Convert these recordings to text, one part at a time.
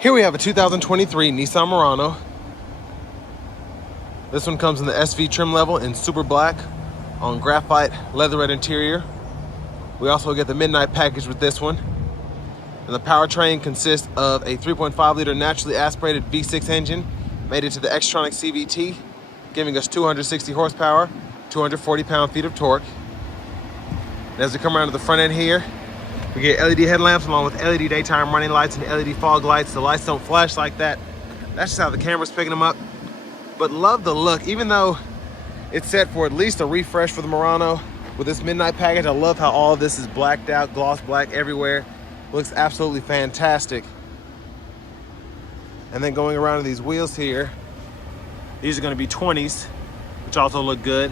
Here we have a 2023 Nissan Murano. This one comes in the SV trim level in super black on graphite leatherette interior. We also get the midnight package with this one. And the powertrain consists of a 3.5 liter naturally aspirated V6 engine mated to the Xtronic CVT, giving us 260 horsepower, 240 pound-feet of torque. And as we come around to the front end here, we get LED headlamps along with LED daytime running lights and LED fog lights. The lights don't flash like that. That's just how the camera's picking them up. But love the look, even though it's set for at least a refresh for the Murano. With this midnight package, I love how all of this is blacked out, gloss black everywhere. Looks absolutely fantastic. And then going around to these wheels here, these are gonna be 20s, which also look good.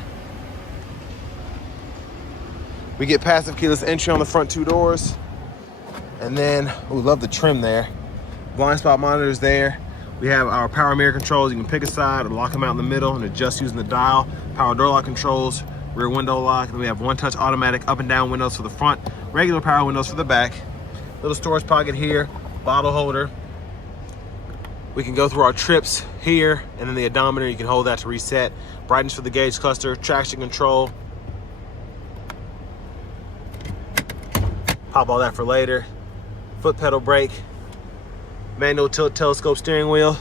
We get passive keyless entry on the front two doors. And then, we love the trim there. Blind spot monitors there. We have our power mirror controls. You can pick a side or lock them out in the middle and adjust using the dial. Power door lock controls, rear window lock. And we have one-touch automatic up and down windows for the front, regular power windows for the back. Little storage pocket here, bottle holder. We can go through our trips here, and then the odometer, you can hold that to reset. Brightness for the gauge cluster, traction control. Pop all that for later. Foot pedal brake, manual tilt telescope steering wheel.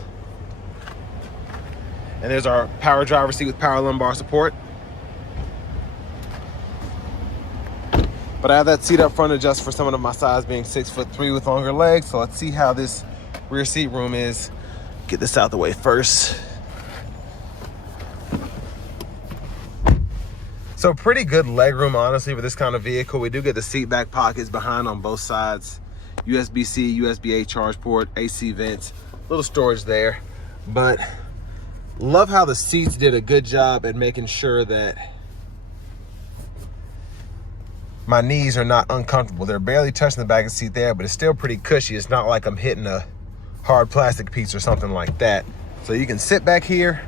And there's our power driver seat with power lumbar support. But I have that seat up front adjust for someone of my size, being 6'3" with longer legs. So let's see how this rear seat room is. Get this out the way first. So pretty good leg room, honestly, for this kind of vehicle. We do get the seat back pockets behind on both sides. USB-C, USB-A charge port, AC vents, little storage there. But love how the seats did a good job at making sure that my knees are not uncomfortable. They're barely touching the back of the seat there, but it's still pretty cushy. It's not like I'm hitting a hard plastic piece or something like that. So you can sit back here,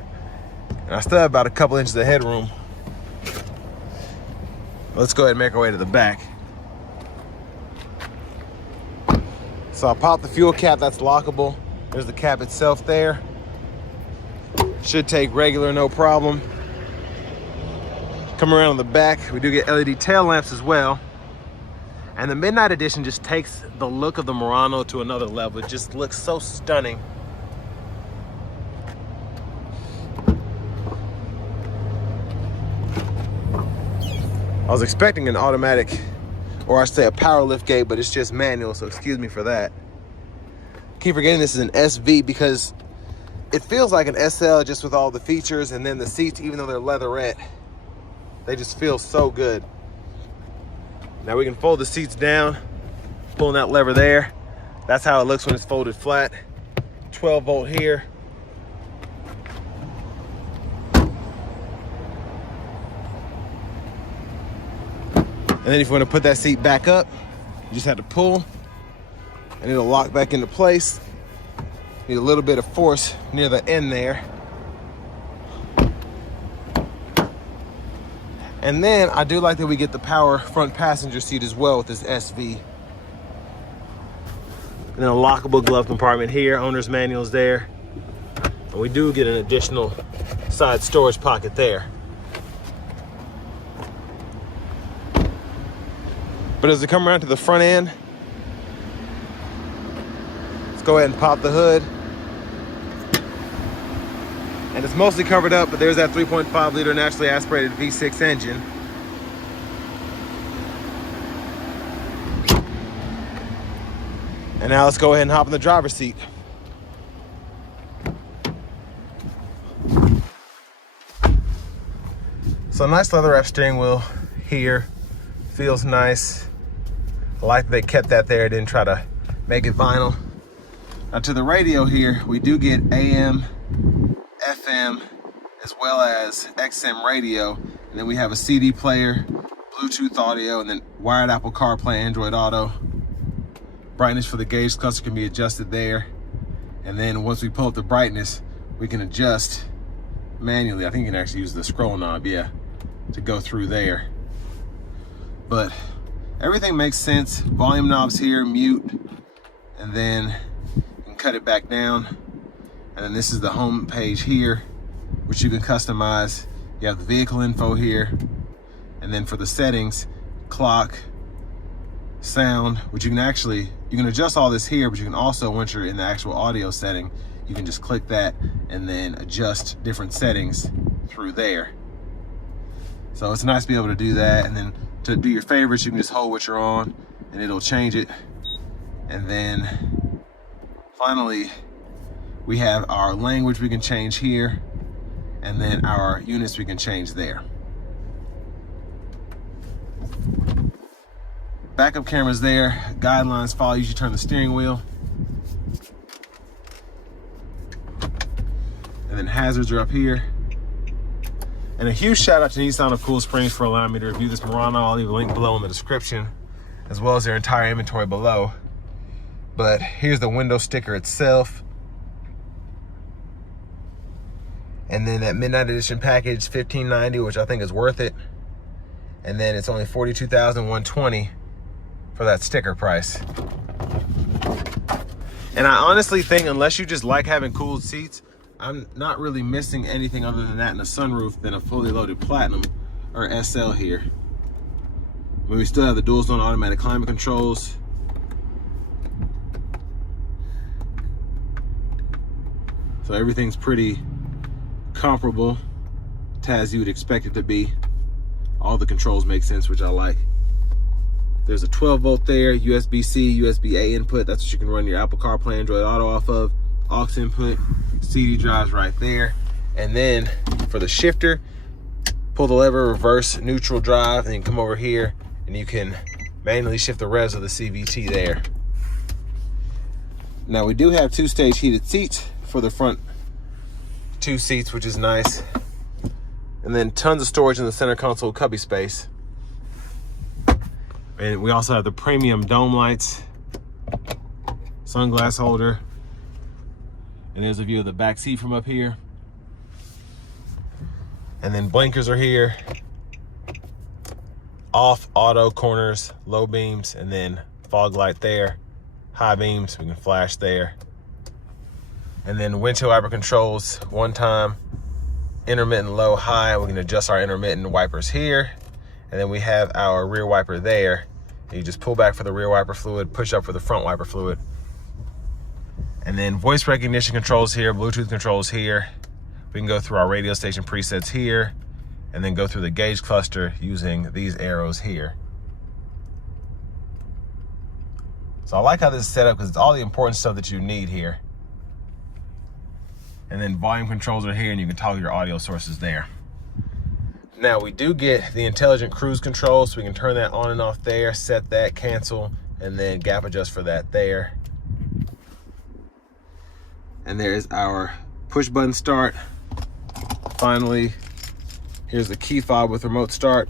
and I still have about a couple inches of headroom. Let's go ahead and make our way to the back. So I'll pop the fuel cap, that's lockable. There's the cap itself there. Should take regular, no problem. Come around on the back, we do get LED tail lamps as well. And the Midnight Edition just takes the look of the Murano to another level. It just looks so stunning. I was expecting an automatic, or I say a power lift gate, but it's just manual, so excuse me for that. Keep forgetting this is an SV because it feels like an SL just with all the features, and then the seats, even though they're leatherette, they just feel so good. Now we can fold the seats down, pulling that lever there. That's how it looks when it's folded flat. 12 volt here. And then if you want to put that seat back up, you just have to pull and it'll lock back into place. Need a little bit of force near the end there. And then I do like that we get the power front passenger seat as well with this SV. And then a lockable glove compartment here, owner's manual's there. And we do get an additional side storage pocket there. But as we come around to the front end, let's go ahead and pop the hood. And it's mostly covered up, but there's that 3.5 liter naturally aspirated V6 engine. And now let's go ahead and hop in the driver's seat. So nice leather wrap steering wheel here. Feels nice. I like that they kept that there, didn't try to make it vinyl. Now to the radio here, we do get AM, FM, as well as XM radio. And then we have a CD player, Bluetooth audio, and then wired Apple CarPlay, Android Auto. Brightness for the gauge cluster can be adjusted there. And then once we pull up the brightness, we can adjust manually. I think you can actually use the scroll knob, yeah, to go through there. But everything makes sense. Volume knobs here, mute, and then you can cut it back down. And then this is the home page here, which you can customize. You have the vehicle info here. And then for the settings, clock, sound, which you can adjust all this here, but you can also, once you're in the actual audio setting, you can just click that and then adjust different settings through there. So it's nice to be able to do that. And then to do your favorites, you can just hold what you're on and it'll change it. And then finally, we have our language we can change here, and then our units we can change there. Backup cameras there, guidelines follow, you should turn the steering wheel. And then hazards are up here. And a huge shout out to Nissan of Cool Springs for allowing me to review this Murano. I'll leave a link below in the description, as well as their entire inventory below. But here's the window sticker itself. And then that Midnight Edition package, $15.90, which I think is worth it. And then it's only $42,120 for that sticker price. And I honestly think, unless you just like having cooled seats, I'm not really missing anything other than that in a sunroof than a fully loaded Platinum or SL here. But we still have the dual zone automatic climate controls. So everything's pretty comparable to as you would expect it to be. All the controls make sense, which I like. There's a 12 volt there, USB-C, USB-A input. That's what you can run your Apple CarPlay, Android Auto off of. Aux input, CD drives right there. And then for the shifter, pull the lever, reverse, neutral drive, and then come over here and you can manually shift the revs of the CVT there. Now we do have 2-stage heated seats for the front 2 seats, which is nice. And then tons of storage in the center console cubby space. And we also have the premium dome lights, sunglass holder. And there's a view of the back seat from up here. And then blinkers are here. Off, auto, corners, low beams, and then fog light there. High beams, we can flash there. And then windshield wiper controls, one time, intermittent low, high. We can adjust our intermittent wipers here. And then we have our rear wiper there. And you just pull back for the rear wiper fluid, push up for the front wiper fluid. And then voice recognition controls here, Bluetooth controls here. We can go through our radio station presets here, and then go through the gauge cluster using these arrows here. So I like how this is set up because it's all the important stuff that you need here. And then volume controls are here, and you can toggle your audio sources there. Now we do get the intelligent cruise control, so we can turn that on and off there, set that, cancel, and then gap adjust for that there. And there's our push button start. Finally, here's the key fob with remote start.